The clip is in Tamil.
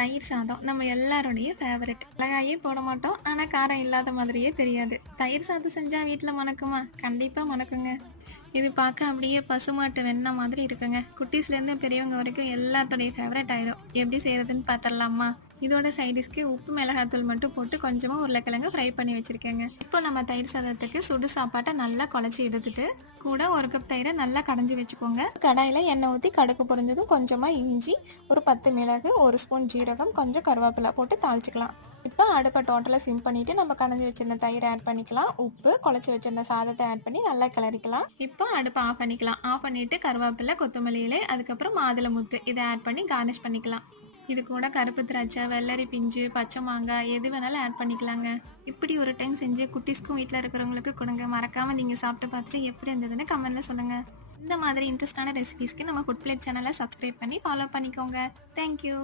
தயிர் சாதம் நம்ம எல்லாருடைய ஃபேவரட். மிளகாயே போட மாட்டோம், ஆனா காரம் இல்லாத மாதிரியே தெரியாது. தயிர் சாதம் செஞ்சா வீட்ல மணக்குமா? கண்டிப்பா மணக்குங்க. இது பார்க்க அப்படியே பசுமாட்டு வெண்ணெய் மாதிரி இருக்குங்க. குட்டீஸ்லேருந்து பெரியவங்க வரைக்கும் எல்லாத்துடைய ஃபேவரட் ஆயிடும். எப்படி செய்யறதுன்னு பார்த்துடலாமா? இதோட சைடிஷ்க்கு உப்பு மிளகாத்தூள் மட்டும் போட்டு கொஞ்சமாக உருளைக்கிழங்கு ஃப்ரை பண்ணி வச்சுருக்கேங்க. இப்போ நம்ம தயிர் சாதத்துக்கு சுடு சாப்பாட்டை நல்லா குழச்சி எடுத்துட்டு கூட 1 கப் தயிரை நல்லா கடைஞ்சி வச்சுக்கோங்க. கடாயில் எண்ணெய் ஊற்றி கடுகு பொரிஞ்சதும் கொஞ்சமாக இஞ்சி, ஒரு 10 மிளகு, 1 ஸ்பூன் ஜீரகம், கொஞ்சம் கருவேப்பிலை போட்டு தாளிச்சிக்கலாம். இப்போ அடுப்பை டோட்டலாக சிம் பண்ணிவிட்டு நம்ம கடைஞ்சி வச்சிருந்த தயிரை ஆட் பண்ணிக்கலாம். உப்பு, குழச்சி வச்சிருந்த சாதத்தை ஆட் பண்ணி நல்லா கிளறிக்கலாம். இப்போ அடுப்பை ஆஃப் பண்ணிக்கலாம். ஆஃப் பண்ணிவிட்டு கருவேப்பிலை, கொத்தமல்லி இலை, அதுக்கப்புறம் மாதுளை முத்து இதை ஆட் பண்ணி கார்னிஷ் பண்ணிக்கலாம். இது கூட கருப்பு திராட்சை, வெள்ளரி பிஞ்சு, பச்சை மாங்காய் எது வேணாலும் ஆட் பண்ணிக்கலாங்க. இப்படி ஒரு டைம் செஞ்சு குட்டீஸ்க்கும் வீட்டில் இருக்கிறவங்களுக்கு கொடுங்க. மறக்காமல் நீங்கள் சாப்பிட்டு பார்த்துட்டு எப்படி இருந்ததுன்னு கமெண்ட்டில் சொல்லுங்கள். இந்த மாதிரி இன்ட்ரெஸ்டான ரெசிபீஸ்க்கு நம்ம ஃபுட் பிளேட் சேனலை சப்ஸ்கிரைப் பண்ணி ஃபாலோ பண்ணிக்கோங்க. தேங்க்யூ.